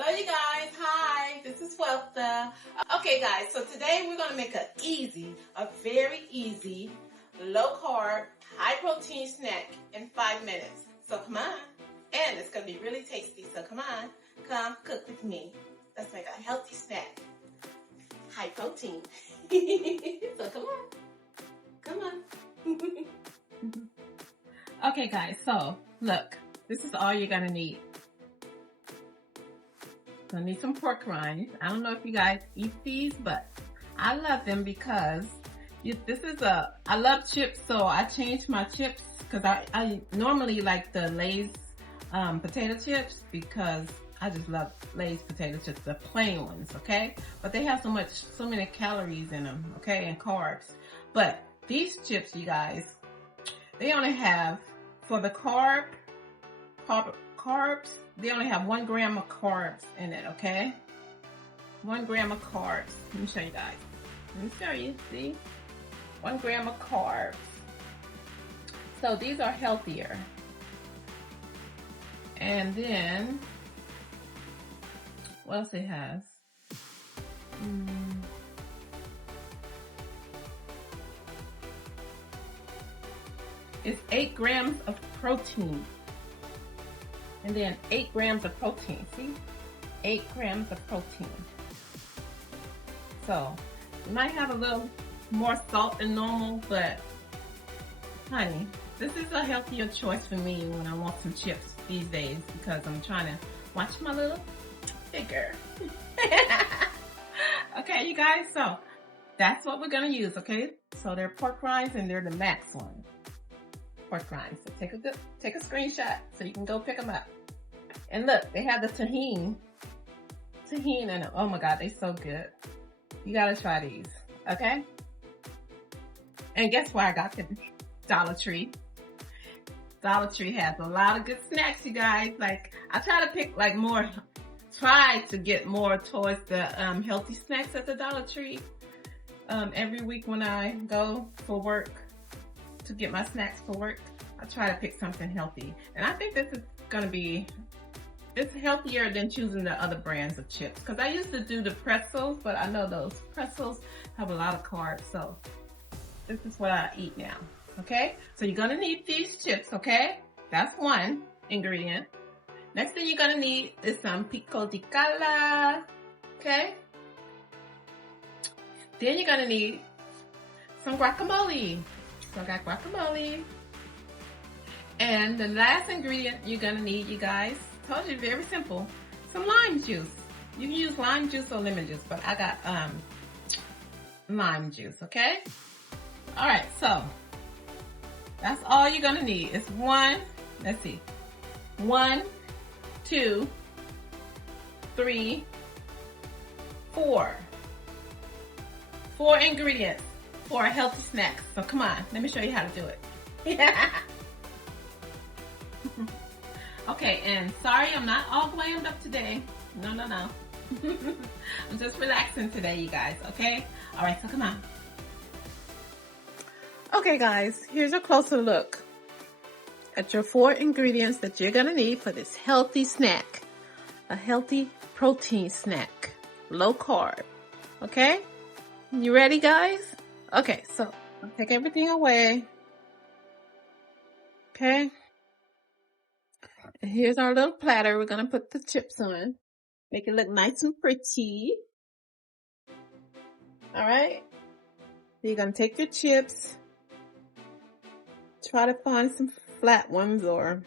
Hello you guys, hi, this is Weltha. Okay guys, so today we're going to make a very easy, low carb, high protein snack in 5 minutes. So come on, and it's going to be really tasty, so come on, come cook with me. Let's make a healthy snack, high protein. So come on. Okay guys, so look, this is all you're gonna need. Gonna need some pork rinds. I don't know if you guys eat these, but I love them because I love chips, so I changed my chips because I normally like the Lay's potato chips because I just love Lay's potato chips, the plain ones, okay? But they have so many calories in them, okay, and carbs. But these chips, you guys, they only have, for the carbs, they only have 1 gram of carbs in it, okay? 1 gram of carbs. Let me show you guys. Let me show you, see? 1 gram of carbs. So these are healthier. And then, what else it has? It's 8 grams of protein. And then 8 grams of protein, see? 8 grams of protein. So, you might have a little more salt than normal, but honey, this is a healthier choice for me when I want some chips these days because I'm trying to watch my little figure. Okay, you guys, so that's what we're gonna use, okay? So they're pork rinds and they're the max one. Pork rinds. So take a screenshot so you can go pick them up. And look, they have the tahini in them. Oh my God, they're so good. You gotta try these, okay? And guess where I got them? Dollar Tree. Dollar Tree has a lot of good snacks, you guys. Like, I try to get more towards the healthy snacks at the Dollar Tree every week when I go for work. To get my snacks for work, I try to pick something healthy. And I think this is it's healthier than choosing the other brands of chips. Because I used to do the pretzels, but I know those pretzels have a lot of carbs. So this is what I eat now, okay? So you're gonna need these chips, okay? That's one ingredient. Next thing you're gonna need is some pico de gallo, okay? Then you're gonna need some guacamole. So I got guacamole. And the last ingredient you're gonna need, you guys, told you, very simple, some lime juice. You can use lime juice or lemon juice, but I got lime juice, okay? All right, so that's all you're gonna need. It's 1, 2, 3, 4. 4 ingredients for a healthy snack. So come on, let me show you how to do it. Okay, and sorry I'm not all glammed up today. No. I'm just relaxing today, you guys, okay? All right, so come on. Okay, guys, here's a closer look at your 4 ingredients that you're gonna need for this healthy snack. A healthy protein snack, low carb, okay? You ready, guys? Okay, so I'll take everything away. Okay. And here's our little platter. We're going to put the chips on. Make it look nice and pretty. All right. So you're going to take your chips. Try to find some flat ones or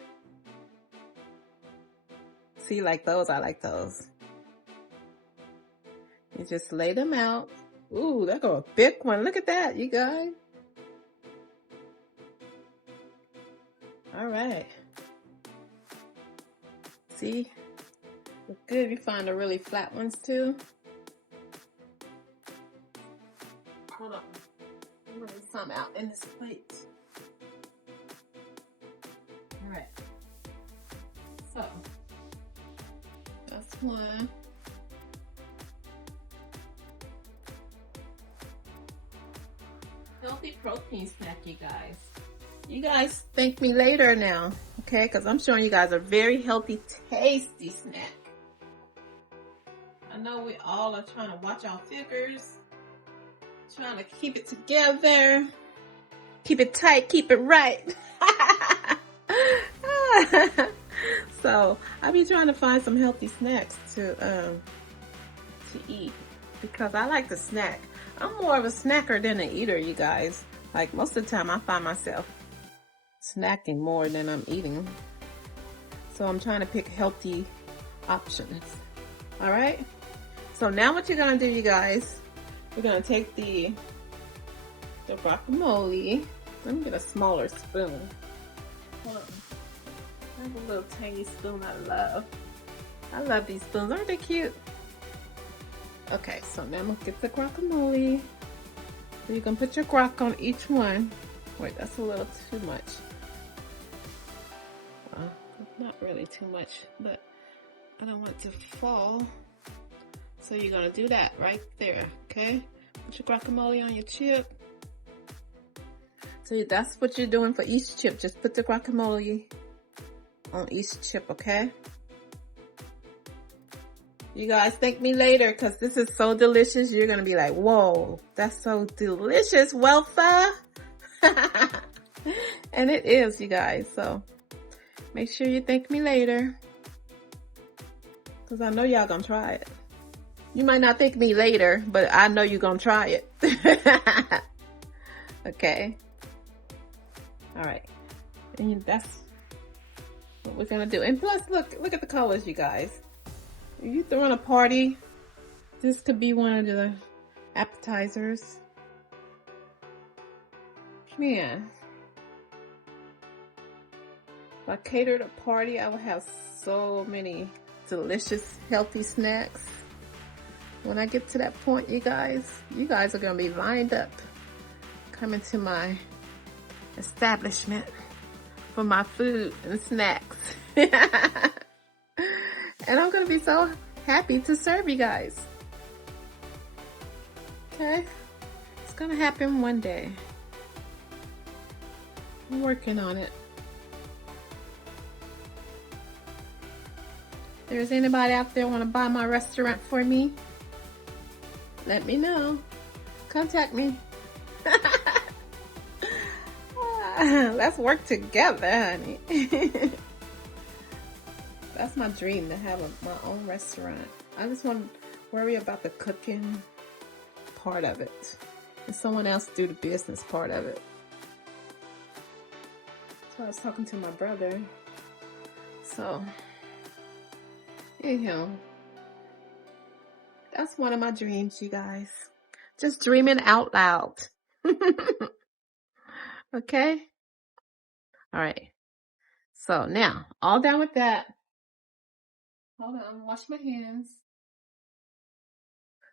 see, like those. I like those. You just lay them out. Ooh, that's a big one. Look at that, you guys. All right. See? It's good if you find the really flat ones too. Hold on. I'm gonna leave some out in this plate. All right. So, that's one. Healthy protein snack, you guys. You guys thank me later now, okay? Because I'm showing you guys a very healthy, tasty snack. I know we all are trying to watch our figures, trying to keep it together, keep it tight, keep it right. So I've been trying to find some healthy snacks to eat because I like to snack. I'm more of a snacker than an eater, you guys. Like most of the time I find myself snacking more than I'm eating. So I'm trying to pick healthy options. All right. So now what you're gonna do, you guys, we're gonna take the guacamole. Let me get a smaller spoon. Hold on. I have a little tiny spoon I love. I love these spoons. Aren't they cute? Okay, so now I'm gonna get the guacamole. So you can put your guac on each one. Wait, that's a little too much. Not really too much, but I don't want it to fall. So you're gonna do that right there, okay? Put your guacamole on your chip. So that's what you're doing for each chip. Just put the guacamole on each chip, okay? You guys thank me later because this is so delicious. You're gonna be like, whoa, that's so delicious, Weltha. And it is, you guys. So make sure you thank me later because I know y'all gonna try it. You might not thank me later, but I know you're gonna try it. Okay. All right. And that's what we're gonna do. And plus, look at the colors, you guys. If you're throwing a party, this could be one of the appetizers. Man, if I catered a party, I would have so many delicious, healthy snacks. When I get to that point, you guys are gonna be lined up coming to my establishment for my food and snacks. And I'm gonna be so happy to serve you guys. Okay? It's gonna happen one day. I'm working on it. If there's anybody out there want to buy my restaurant for me, let me know. Contact me. Let's work together, honey. That's my dream, to have my own restaurant. I just want to worry about the cooking part of it and someone else do the business part of it. So I was talking to my brother. So, anyhow, that's one of my dreams, you guys. Just dreaming out loud. Okay? All right. So now, all done with that. Hold on, wash my hands.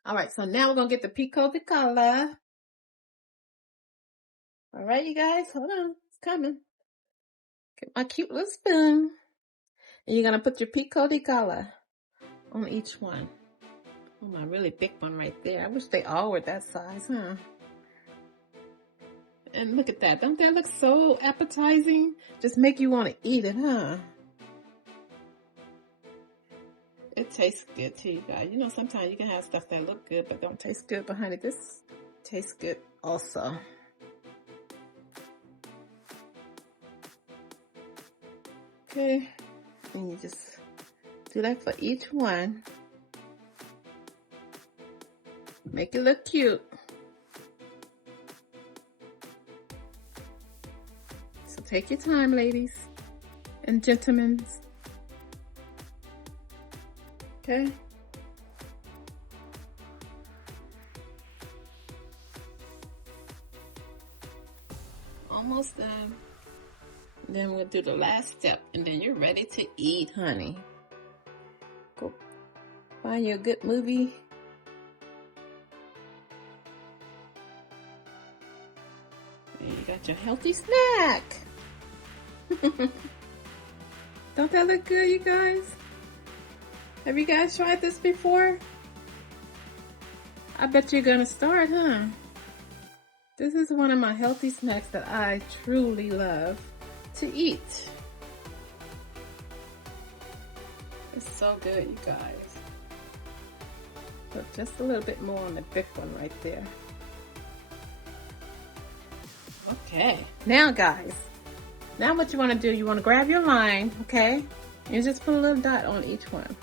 All right, so now we're going to get the pico de gallo. All right, you guys, hold on. It's coming. Get my cute little spoon. And you're going to put your pico de gallo on each one. Oh, my really big one right there. I wish they all were that size, huh? And look at that. Don't that look so appetizing? Just make you want to eat it, huh? It tastes good too, you guys. You know, sometimes you can have stuff that look good but don't taste good, but honey, this tastes good also. Okay, and you just do that for each one. Make it look cute. So take your time, ladies and gentlemen. Okay. Almost done. Then we'll do the last step and then you're ready to eat, honey. Go find you a good movie. And you got your healthy snack. Don't that look good, you guys? Have you guys tried this before? I bet you're gonna start, huh? This is one of my healthy snacks that I truly love to eat. It's so good, you guys. Put just a little bit more on the big one right there. Okay, now guys, now what you want to do, you want to grab your line, okay? And just put a little dot on each one.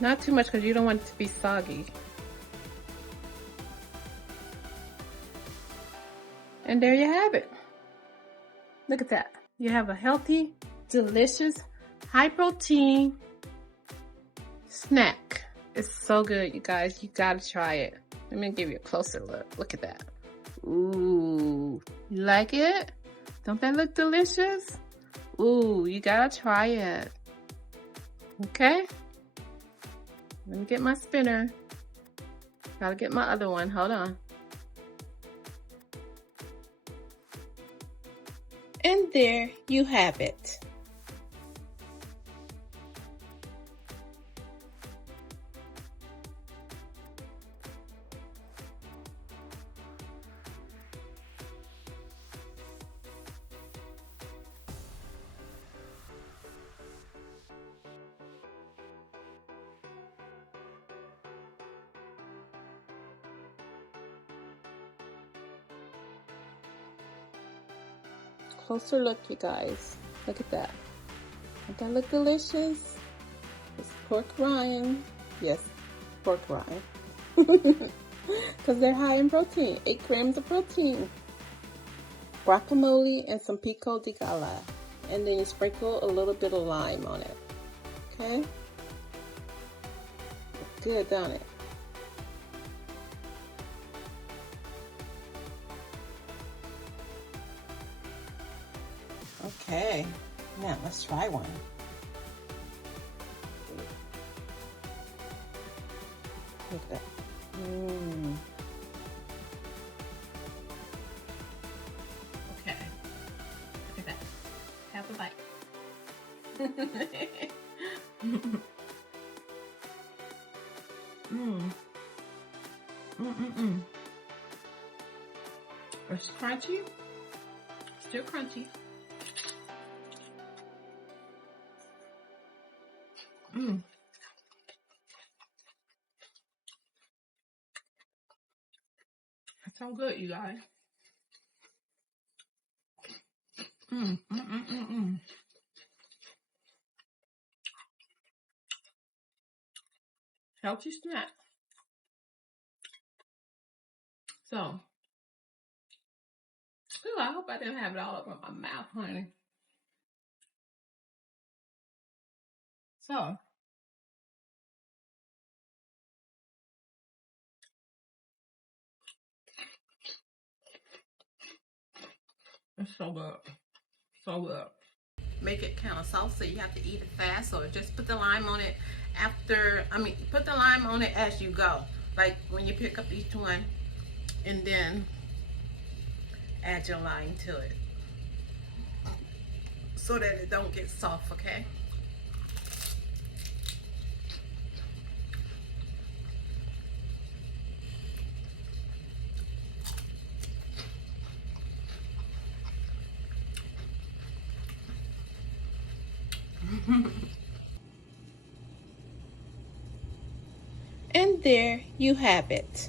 Not too much because you don't want it to be soggy. And there you have it. Look at that. You have a healthy, delicious, high protein snack. It's so good, you guys. You gotta try it. Let me give you a closer look. Look at that. Ooh, you like it? Don't that look delicious? Ooh, you gotta try it. Okay? Let me get my spinner. Gotta get my other one. Hold on. And there you have it. Closer look, you guys. Look at that. Doesn't that look delicious? It's pork rind. Yes, pork rind. Because they're high in protein. 8 grams of protein. Guacamole and some pico de gallo. And then you sprinkle a little bit of lime on it. Okay? Looks good, don't it? Okay, now let's try one. Look at that. Okay, look at that. Have a bite. It's crunchy. Still crunchy. It's so good, you guys. Healthy snack. So, ooh, I hope I didn't have it all over my mouth, honey. So, it's so good. So good. Make it kind of soft, so you have to eat it fast. So just put the lime on it put the lime on it as you go. Like when you pick up each one, and then add your lime to it. So that it don't get soft, okay? And there you have it.